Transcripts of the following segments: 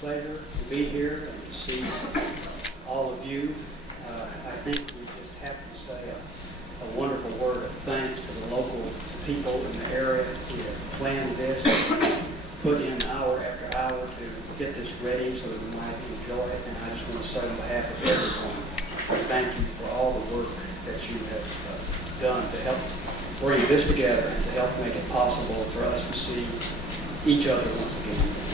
pleasure to be here and to see all of you. I think we just have to say a wonderful word of thanks to the local people in the area who have planned this, put in hour after hour to get this ready so that we might enjoy it. And I just want to say on behalf of everyone, thank you for all the work that you have done to help bring this together and to help make it possible for us to see each other once again.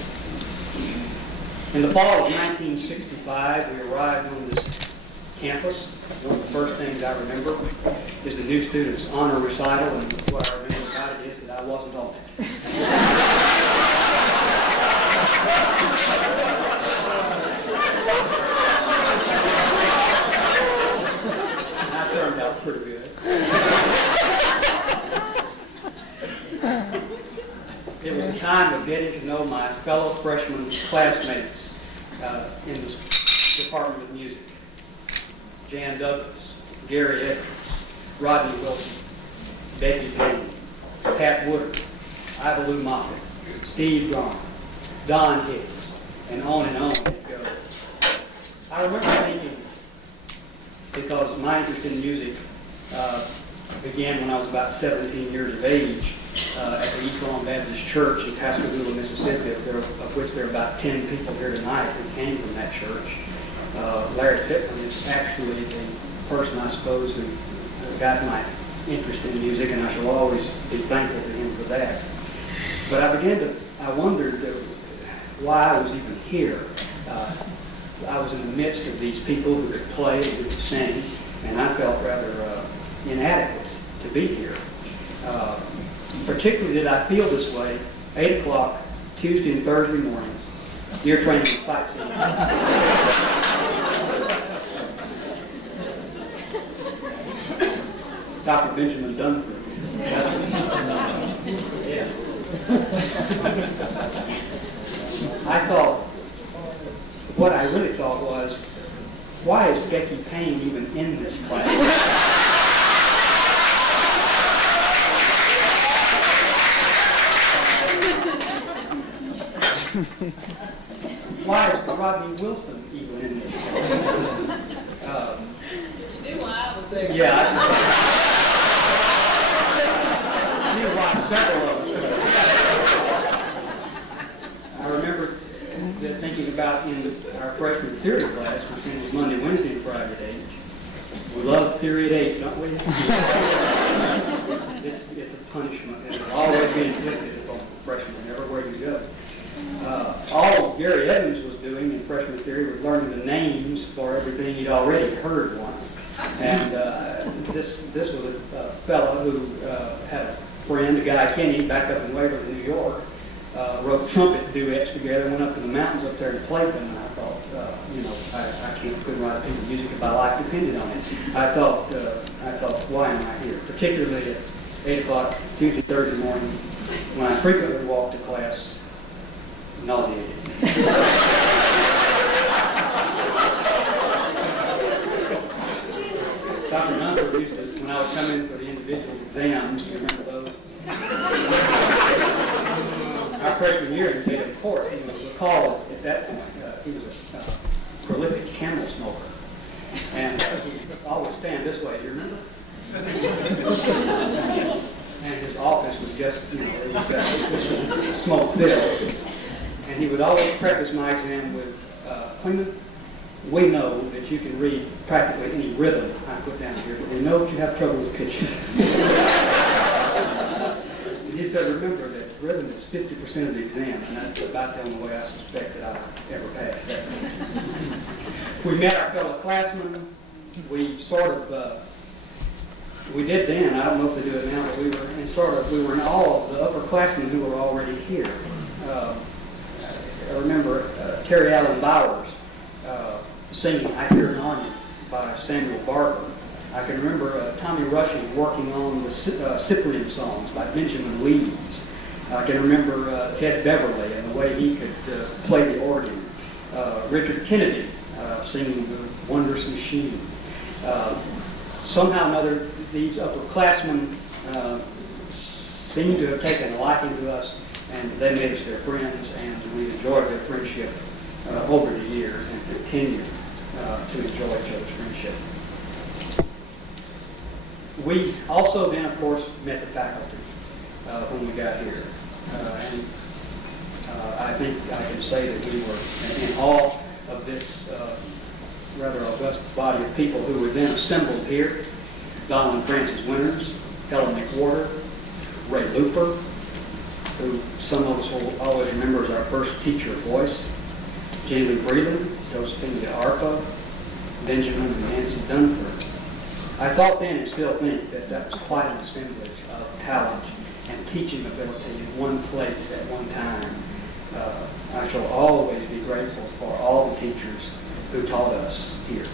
In the fall of 1965, we arrived on this campus. One of the first things I remember is the new students' honor recital, and what I remember about it is that I wasn't on it. That turned out pretty good. It was a time of getting to know my fellow freshman classmates in the Department of Music. Jan Douglas, Gary Edwards, Rodney Wilson, Becky Payne, Pat Woodard, Ida Lou Moffett, Steve Garner, Don Hicks, and on it goes. I remember thinking, because my interest in music began when I was about 17 years of age at the East Lawn Baptist Church in Pascagoula, Mississippi, of which there are about 10 people here tonight who came from that church. Larry Pittman is actually the person, I suppose, who got my interest in music, and I shall always be thankful to him for that. But I wondered why I was even here. I was in the midst of these people who could play and who could sing, and I felt rather inadequate to be here. Particularly did I feel this way 8 o'clock Tuesday and Thursday mornings, deer training and sightseeing. Dr. Benjamin Dunford. Yeah. I thought, what I really thought was, why is Becky Payne even in this class? Why is Rodney Wilson even in this class? You knew why I was there. Yeah, I knew why several of us were. I remember thinking about in our freshman theory class, which was Monday, Wednesday, and Friday at 8. We love theory at 8, don't we? It's a punishment. It'll always be inflicted upon freshmen everywhere you go. All Gary Evans was doing in freshman theory was learning the names for everything he'd already heard once. And this was a fellow who had a friend, a guy Kenny, back up in Waverly, New York, wrote trumpet duets together, went up to the mountains up there and played them. And I thought, I couldn't write a piece of music if my life depended on it. I thought, why am I here? Particularly at 8 o'clock Tuesday, Thursday morning, when I frequently walked to class nauseated. Dr. Dunford used to, when I would come in for the individual exams, you remember those? Our freshman year in Tatum Court, he was recalled at that point, he was a prolific camel smoker. And he would always stand this way, do you remember? And his office was just, it was just smoke filled. And he would always preface my exam with, Cleamon, we know that you can read practically any rhythm I put down here, but we know that you have trouble with pitches. And he said, remember that rhythm is 50% of the exam, and that's about the only way I suspect that I ever passed that. We met our fellow classmen. We we did then, I don't know if they do it now, but we were in awe of the upperclassmen who were already here. I remember Terry Allen Bowers singing I Hear an Onion by Samuel Barber. I can remember Tommy Rushing working on the Cyprian songs by Benjamin Leeds. I can remember Ted Beverly and the way he could play the organ. Richard Kennedy singing The Wondrous Machine. Somehow or another, these upperclassmen seemed to have taken a liking to us, and they made us their friends, and we enjoyed their friendship over the years and continue to enjoy each other's friendship. We also then, of course, met the faculty when we got here. I think I can say that we were in awe of this rather august body of people who were then assembled here. Donald and Francis Winters, Helen McWhorter, Ray Looper, who some of us will always remember as our first teacher of voice, Jamie Breland, Josephine DeArpa, Benjamin and Nancy Dunford. I thought then and still think that that was quite an assemblage of talent and teaching ability in one place at one time. I shall always be grateful for all the teachers who taught us here.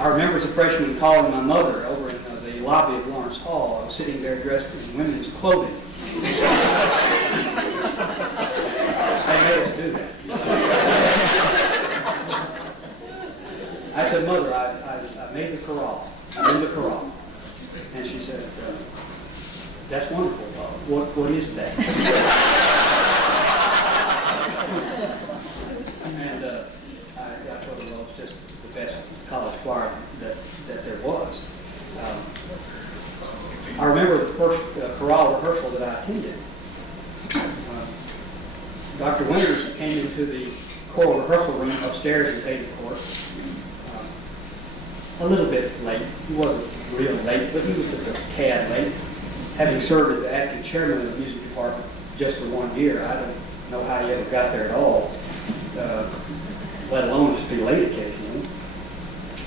I remember as a freshman calling my mother over in the lobby of Lawrence Hall. I was sitting there dressed in women's clothing. I made us do that. I said, Mother, I made the chorale. I'm in the chorale. And she said, that's wonderful. What is that? And I told her, well, it's just the best college choir that there was. I remember the first chorale rehearsal that I attended. Dr. Winters came into the choral rehearsal room upstairs in Tatum Court a little bit late. He wasn't real late, but he was just a tad late. Having served as the acting chairman of the music department just for 1 year, I don't know how he ever got there at all, let alone just be late occasionally.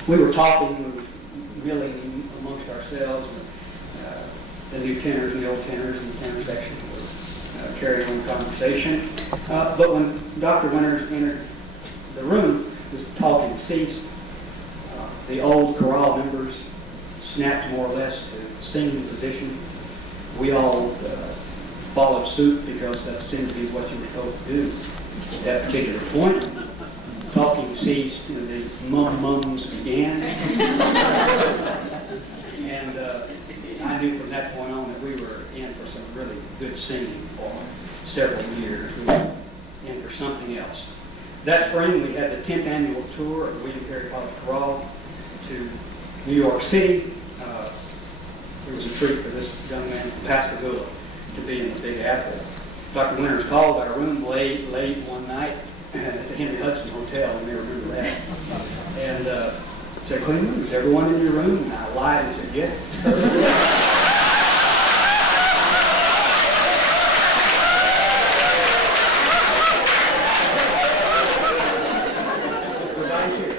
We were talking, milling amongst ourselves, and the new tenors and the old tenors and the tenor section were carrying on the conversation. But when Dr. Winters entered the room, the talking ceased. The old chorale members snapped more or less to singing position. We all followed suit because that seemed to be what you were told to do at that particular point. Talking ceased and the mums began. And I knew from that point on that we were in for some really good singing for several years. We were in for something else. That spring we had the 10th annual tour of the William Carey College Chorale to New York City. It was a treat for this young man from Pascagoula to be in the Big Apple. Dr. Winters called our room late one night at the Henry Hudson Hotel, you may remember that. And said, Cleamon, is everyone in your room? And I lied and said, yes. Everybody's here.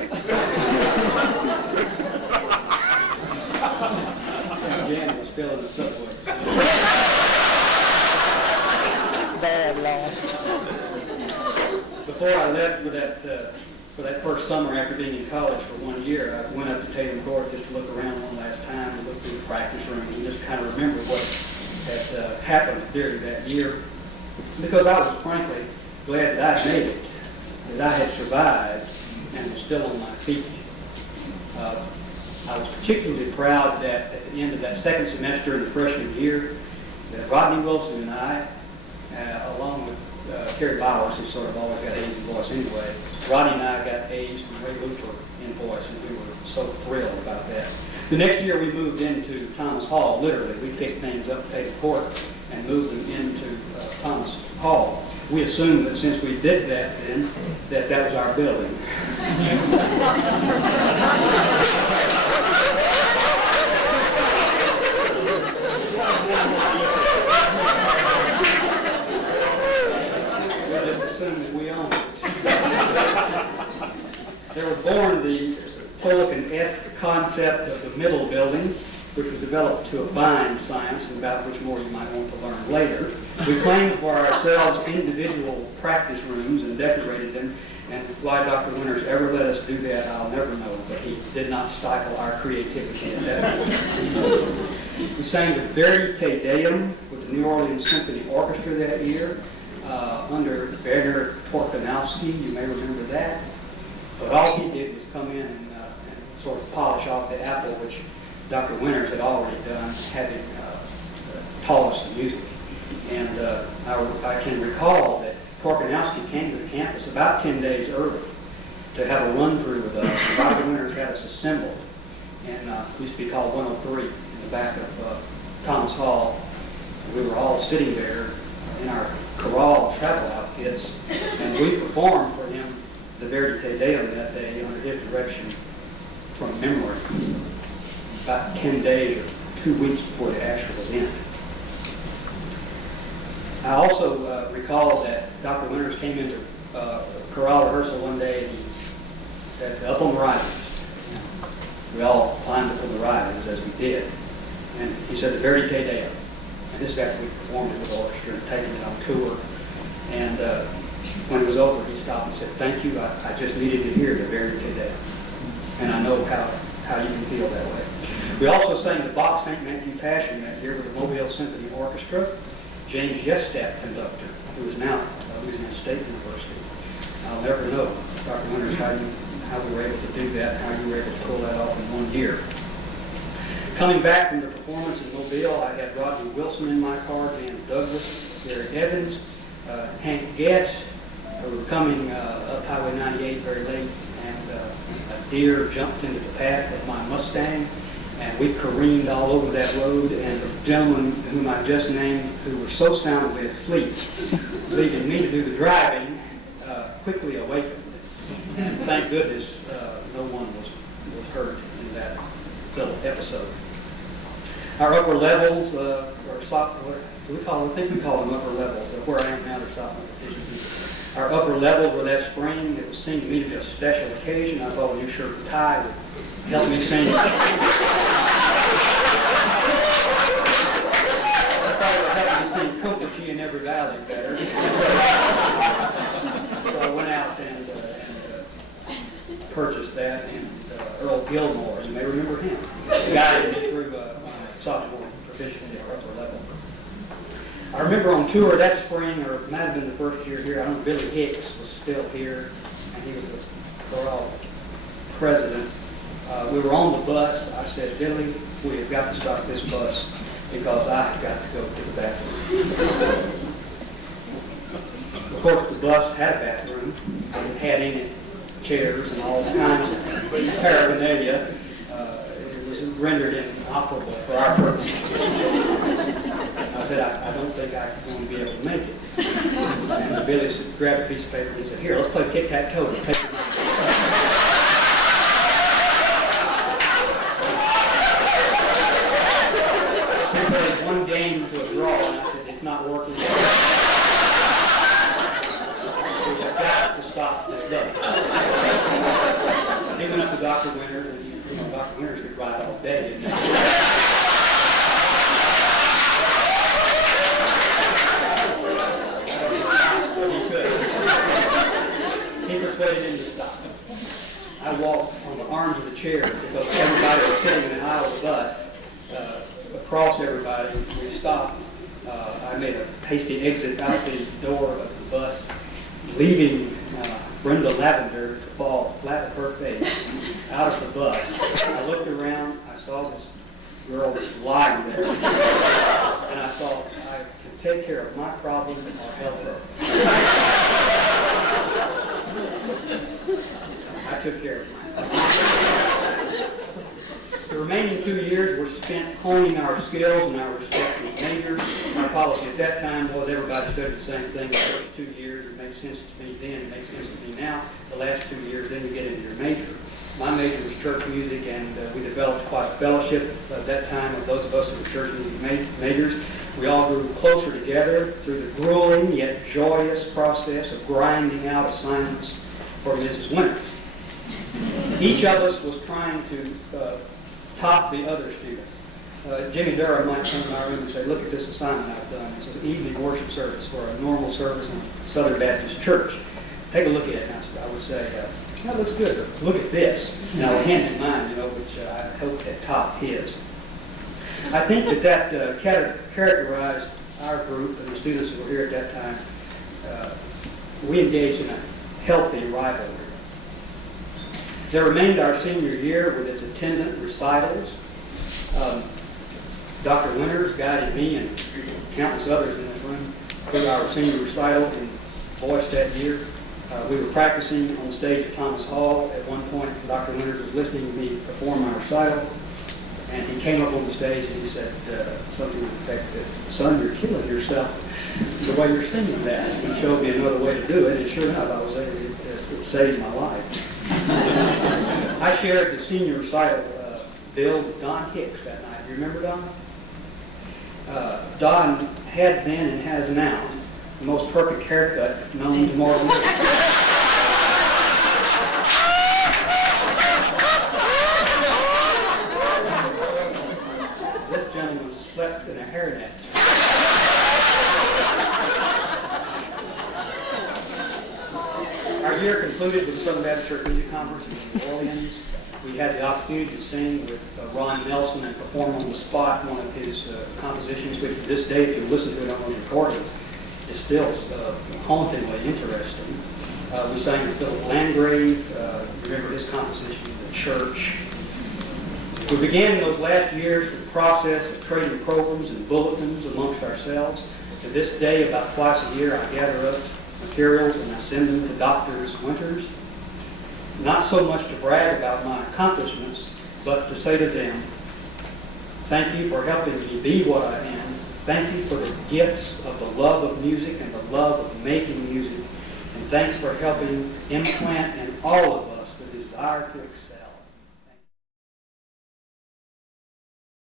Again, was still in the subway. Bad lost. Before I left for that first summer after being in college for 1 year, I went up to Tatum Court just to look around one last time and look through the practice room and just kind of remember what had happened during that year. Because I was frankly glad that I made it, that I had survived and was still on my feet. I was particularly proud that at the end of that second semester in the freshman year, that Rodney Wilson and I, along with Carey Bowers, who sort of always got A's in voice anyway, Rodney and I got A's from Ray Looper in voice, and we were so thrilled about that. The next year we moved into Thomas Hall, literally. We picked things up at Tatum Court and moved them into Thomas Hall. We assumed that since we did that then, that was our building. They were born the Tolkien-esque concept of the middle building, which was developed to a fine science, and about which more you might want to learn later. We claimed for ourselves individual practice rooms and decorated them, and why Dr. Winters ever let us do that, I'll never know, but he did not stifle our creativity at that point. We sang the Verdi Te Deum with the New Orleans Symphony Orchestra that year, under Bernard Torkanowski, you may remember that. But all he did was come in and sort of polish off the apple, which Dr. Winters had already done, having taught us the music. And I can recall that Korkanowski came to the campus about 10 days early to have a run-through with us. Dr. Winters had us assembled in used to be called 103 in the back of Thomas Hall. We were all sitting there in our chorale travel outfits, and we performed for him the Verdi Te Deum that day under his direction from memory, about 10 days or 2 weeks before the actual event. I also recall that Dr. Winters came into chorale rehearsal one day and he said, "Up on the risers." We all climbed up on the risers as we did. And he said, "The Verdi Te Deum." And this is after we performed it with the orchestra and taken it on tour. And when it was over, he stopped and said, "Thank you, I just needed to hear the Verdi Te Deum." And I know how you can feel that way. We also sang the Bach St. Matthew Passion that year with the Mobile Symphony Orchestra. James Yestat, conductor, who is now at Louisiana State University. I'll never know, Dr. Winters, how we were able to do that, how you were able to pull that off in 1 year. Coming back from the performance in Mobile, I had Rodney Wilson in my car, Dan Douglas, Gary Evans, Hank Guest, who were coming up Highway 98 very late, and a deer jumped into the path of my Mustang, and we careened all over that road, and the gentleman whom I just named, who were so soundly asleep, leaving me to do the driving, quickly awakened. And thank goodness no one was hurt in that little episode. Our upper levels, or what do we call them? I think we call them upper levels. Where I am now, they're sophomore divisions. Our upper levels were that spring. It seemed to me to be a special occasion. I thought a new shirt and tie would help me sing. I thought it would help me sing Cocoa in Every Valley better. So I went out and purchased that, and Earl Gilmore, you may remember him, guided me through sophomore proficiency or upper level. I remember on tour that spring, or it might have been the first year here, I know Billy Hicks was still here, and he was the chorale president. We were on the bus. I said, "Billy, we have got to stop this bus because I've got to go to the bathroom." Of course, the bus had a bathroom and had in it chairs and all kinds of paraphernalia. It was rendered inoperable for our purposes. I said, I don't think I'm going to be able to make it. And Billy grabbed a piece of paper and he said, "Here, let's play tic-tac-toe." One game to a draw, and I said, "It's not working." We've got to stop this day. He went up to Dr. Winters, and Dr. Winters could ride all day. He persuaded him to stop. I walked on the arms of the chair because everybody was sitting in an aisle of the bus. Across everybody, we stopped. I made a hasty exit out the door of the bus, leaving Brenda Lavender to fall flat on her face out of the bus. I looked around, I saw this girl was lying there, and I thought, I can take care of my problem or help her. I took care of mine. The remaining 2 years were spent honing our skills and our respective majors. My policy at that time was everybody studied the same thing the first 2 years. It makes sense to me then, it makes sense to me now. The last 2 years, then you get into your major. My major was church music, and we developed quite a fellowship at that time of those of us who were church music majors. We all grew closer together through the grueling yet joyous process of grinding out assignments for Mrs. Winters. Each of us was trying to top the other student. Jimmy Durham might come to our room and say, "Look at this assignment I've done. It's an evening worship service for a normal service in a Southern Baptist church. Take a look at it." And I would say, "That looks good. Look at this." And I would hand him mine, which I hoped had topped his. I think that characterized our group and the students who were here at that time. We engaged in a healthy rivalry. There remained our senior year with its attendant recitals. Dr. Winters guided me and countless others in this room through our senior recital in voice that year. We were practicing on stage at Thomas Hall. At one point, Dr. Winters was listening to me perform my recital, and he came up on the stage and he said something to the effect that, "Son, you're killing yourself the way you're singing that." He showed me another way to do it, and sure enough, I was able to, it saved my life. I shared the senior recital bill with Don Hicks that night. You remember Don? Don had then and has now the most perfect haircut known to mortal man. This gentleman slept in a hairnet. Our year concluded with the Southern Baptist Church Music Conference in New Orleans. We had the opportunity to sing with Ron Nelson and perform on the spot one of his compositions, which to this day, if you listen to it on those recordings, is still hauntingly interesting. We sang with Philip Landgrave. Remember his composition, The Church. We began in those last years the process of trading programs and bulletins amongst ourselves. To this day, about twice a year, I gather up materials and I send them to Dr. Winters. Not so much to brag about my accomplishments, but to say to them, thank you for helping me be what I am. Thank you for the gifts of the love of music and the love of making music. And thanks for helping implant in all of us the desire to excel.